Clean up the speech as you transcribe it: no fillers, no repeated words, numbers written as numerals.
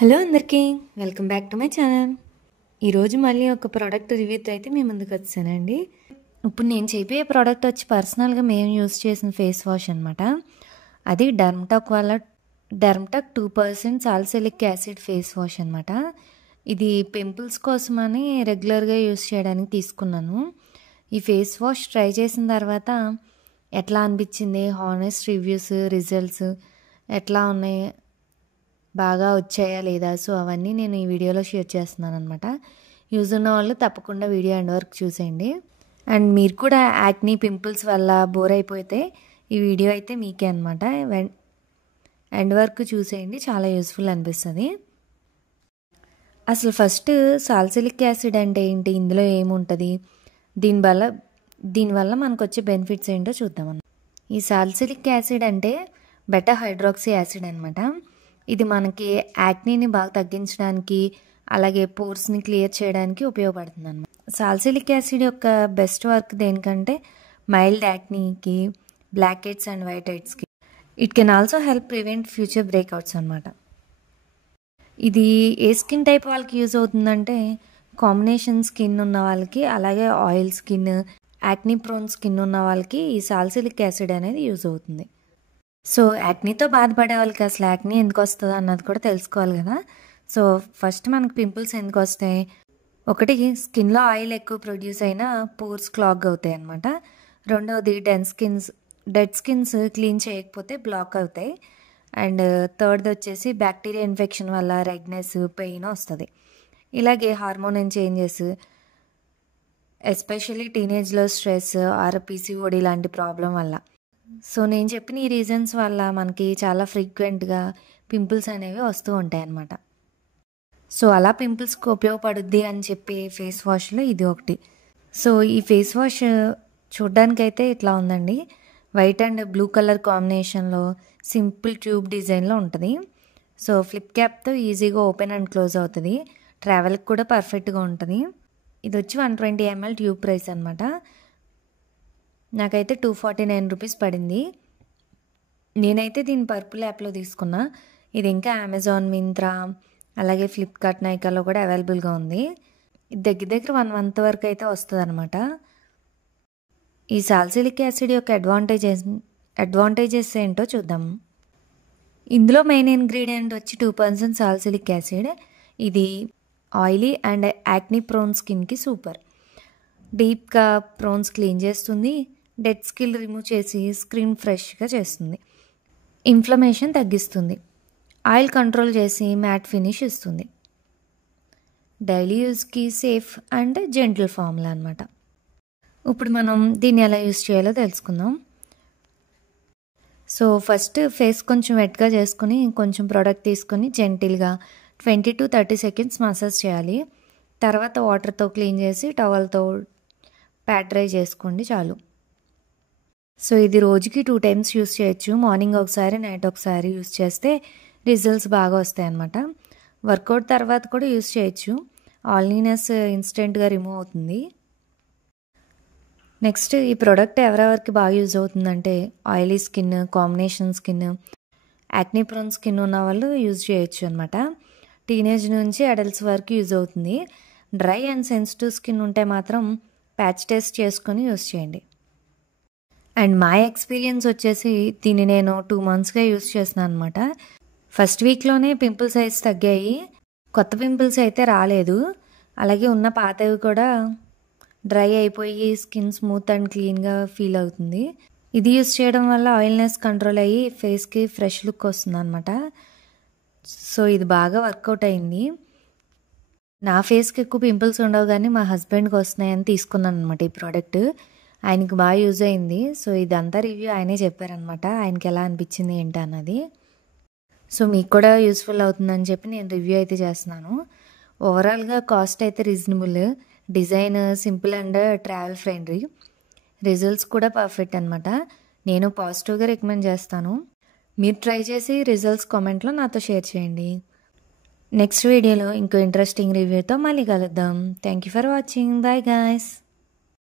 Hello అందరికీ, welcome back to my channel. ఈరోజు మళ్ళీ ఒక ప్రోడక్ట్ రివ్యూతో అయితే మీ ముందుకు వచ్చానండి. ఇప్పుడు నేను చెప్పే ప్రోడక్ట్ వచ్చి పర్సనల్గా మేము యూస్ చేసిన ఫేస్ వాష్ అనమాట. అది డర్మటాక్ వల్ల డర్మటాక్ 2% సాలిసిలిక్ యాసిడ్ ఫేస్ వాష్ అనమాట. ఇది పింపుల్స్ కోసమని రెగ్యులర్గా యూస్ చేయడానికి తీసుకున్నాను. ఈ ఫేస్ వాష్ ట్రై చేసిన తర్వాత ఎట్లా అనిపించింది, హానెస్ట్ రివ్యూస్, రిజల్ట్స్ ఎట్లా ఉన్నాయి, బాగా వచ్చాయా లేదా, సో అవన్నీ నేను ఈ వీడియోలో షేర్ చేస్తున్నాను అనమాట. యూజ్ ఉన్న వాళ్ళు తప్పకుండా వీడియో ఎండ్ వరకు చూసేయండి. అండ్ మీరు కూడా యాక్నీ పింపుల్స్ వల్ల బోర్ అయిపోతే ఈ వీడియో అయితే మీకే అనమాట. ఎండ్ వరకు చూసేయండి, చాలా యూస్ఫుల్ అనిపిస్తుంది. అసలు ఫస్ట్ సాలిసిలిక్ యాసిడ్ అంటే ఏంటి, ఇందులో ఏముంటుంది, దీనివల్ల మనకు వచ్చే బెనిఫిట్స్ ఏంటో చూద్దామన్న. ఈ సాలిసిలిక్ యాసిడ్ అంటే బెటా హైడ్రాక్సీ యాసిడ్ అనమాట. ఇది మనకి యాక్నీని బాగా తగ్గించడానికి, అలాగే పోర్స్ని క్లియర్ చేయడానికి ఉపయోగపడుతుంది అనమాట. సాలిసిలిక్ యాసిడ్ యొక్క బెస్ట్ వర్క్ దేనికంటే మైల్డ్ యాక్నీకి, బ్లాక్ హెడ్స్ అండ్ వైట్ హెడ్స్కి. It can also help prevent future breakouts అనమాట. ఇది ఏ స్కిన్ టైప్ వాళ్ళకి యూజ్ అవుతుందంటే కాంబినేషన్ స్కిన్ ఉన్న వాళ్ళకి, అలాగే oil skin, acne prone skin ఉన్న వాళ్ళకి ఈ సాలిసిలిక్ యాసిడ్ అనేది యూజ్ అవుతుంది. సో యాక్నీతో బాధపడే వాళ్ళకి అసలు యాక్నీ ఎందుకు వస్తుందో అన్నది కూడా తెలుసుకోవాలి కదా. సో ఫస్ట్ మనకు పింపుల్స్ ఎందుకు వస్తాయి, ఒకటి స్కిన్లో ఆయిల్ ఎక్కువ ప్రొడ్యూస్ అయినా పోర్స్ క్లాగ్ అవుతాయి అనమాట. రెండవది డెడ్ స్కిన్స్ క్లీన్ చేయకపోతే బ్లాక్ అవుతాయి. అండ్ థర్డ్ది వచ్చేసి బ్యాక్టీరియా ఇన్ఫెక్షన్ వల్ల రెడ్నెస్, పెయిన్ వస్తుంది. ఇలాగే హార్మోన్ చేంజెస్, ఎస్పెషల్లీ టీనేజ్లో స్ట్రెస్, పీసీఓడి లాంటి ప్రాబ్లం వల్ల. సో నేను చెప్పిన ఈ రీజన్స్ వల్ల మనకి చాలా ఫ్రీక్వెంట్గా పింపుల్స్ అనేవి వస్తూ ఉంటాయి అన్నమాట. సో అలా పింపుల్స్కి ఉపయోగపడుద్ది అని చెప్పి ఫేస్ వాష్లో ఇది ఒకటి. సో ఈ ఫేస్ వాష్ చూడ్డానికైతే ఇట్లా ఉందండి. వైట్ అండ్ బ్లూ కలర్ కాంబినేషన్లో సింపుల్ ట్యూబ్ డిజైన్లో ఉంటుంది. సో ఫ్లిప్ క్యాప్తో ఈజీగా ఓపెన్ అండ్ క్లోజ్ అవుతుంది. ట్రావెల్కి కూడా పర్ఫెక్ట్గా ఉంటుంది. ఇది వచ్చి 120 ml ట్యూబ్ ప్రైస్ అనమాట. నాకైతే 249 రూపీస్ పడింది. నేనైతే దీన్ని పర్పుల్ యాప్లో తీసుకున్నా. ఇది ఇంకా అమెజాన్, మింత్రా, అలాగే ఫ్లిప్కార్ట్, నైకాలో కూడా అవైలబుల్గా ఉంది. ఇది దగ్గర 1 month వరకు అయితే వస్తుంది అనమాట. ఈ సాలిసిలిక్ యాసిడ్ యొక్క అడ్వాంటేజెస్ ఏంటో చూద్దాం. ఇందులో మెయిన్ ఇంగ్రీడియంట్ వచ్చి 2% సాలిసిలిక్ యాసిడ్. ఇది ఆయిలీ అండ్ యాక్నీ ప్రోన్ స్కిన్కి సూపర్. డీప్గా ప్రోన్స్ క్లీన్ చేస్తుంది, డెడ్ స్కిన్ రిమూవ్ చేసి స్కిన్ ఫ్రెష్గా చేస్తుంది, ఇన్ఫ్లమేషన్ తగ్గిస్తుంది, ఆయిల్ కంట్రోల్ చేసి మ్యాట్ ఫినిష్ ఇస్తుంది. డైలీ యూజ్కి సేఫ్ అండ్ జెంటిల్ ఫార్ములా అనమాట. ఇప్పుడు మనం దీన్ని ఎలా యూజ్ చేయాలో తెలుసుకుందాం. సో ఫస్ట్ ఫేస్ కొంచెం వెట్గా చేసుకుని కొంచెం ప్రోడక్ట్ తీసుకొని జెంటిల్గా 20 to 30 seconds మసాజ్ చేయాలి. తర్వాత వాటర్తో క్లీన్ చేసి టవల్తో ప్యాడ్ డ్రై చేసుకోండి, చాలు. సో ఇది రోజుకి 2 times యూస్ చేయొచ్చు. మార్నింగ్ ఒకసారి, నైట్ ఒకసారి యూస్ చేస్తే రిజల్ట్స్ బాగా వస్తాయి అన్నమాట. వర్కౌట్ తర్వాత కూడా యూస్ చేయొచ్చు. ఆయిలీనెస్ ఇన్స్టెంట్గా రిమూవ్ అవుతుంది. నెక్స్ట్ ఈ ప్రోడక్ట్ ఎవరెవరికి బాగా యూజ్ అవుతుందంటే oily skin, combination skin, acne prone skin ఉన్న వాళ్ళు యూజ్ చేయొచ్చు అనమాట. టీనేజ్ నుంచి అడల్ట్స్ వరకు యూజ్ అవుతుంది. డ్రై అండ్ సెన్సిటివ్ స్కిన్ ఉంటే మాత్రం ప్యాచ్ టెస్ట్ చేసుకొని యూజ్ చేయండి. అండ్ మా ఎక్స్పీరియన్స్ వచ్చేసి దీన్ని నేను 2 monthsగా యూజ్ చేస్తున్నాను అనమాట. ఫస్ట్ వీక్లోనే పింపుల్ సైజ్ తగ్గాయి, కొత్త పింపుల్స్ అయితే రాలేదు. అలాగే ఉన్న పాతవి కూడా డ్రై అయిపోయి స్కిన్ స్మూత్ అండ్ క్లీన్గా ఫీల్ అవుతుంది. ఇది యూజ్ చేయడం వల్ల ఆయిల్నెస్ కంట్రోల్ అయ్యి ఫేస్కి ఫ్రెష్ లుక్ వస్తుంది అనమాట. సో ఇది బాగా వర్కౌట్ అయింది. నా ఫేస్కి ఎక్కువ పింపుల్స్ ఉండవు కానీ మా హస్బెండ్కి వస్తున్నాయని తీసుకున్నాను అనమాట ఈ ప్రోడక్ట్. ఆయనకి బాగా యూజ్ అయింది. సో ఇదంతా రివ్యూ ఆయనే చెప్పారనమాట, ఆయనకి ఎలా అనిపించింది ఏంటి అన్నది. సో మీకు కూడా యూస్ఫుల్ అవుతుందని చెప్పి నేను రివ్యూ అయితే చేస్తున్నాను. ఓవరాల్గా కాస్ట్ అయితే reasonable, design simple and travel friendly, results కూడా పర్ఫెక్ట్ అనమాట. నేను పాజిటివ్గా రికమెండ్ చేస్తాను. మీరు ట్రై చేసి రిజల్ట్స్ కామెంట్లో నాతో షేర్ చేయండి. నెక్స్ట్ వీడియోలో ఇంకో ఇంట్రెస్టింగ్ రివ్యూతో మళ్ళీ కలుద్దాం. Thank you for watching. Bye guys.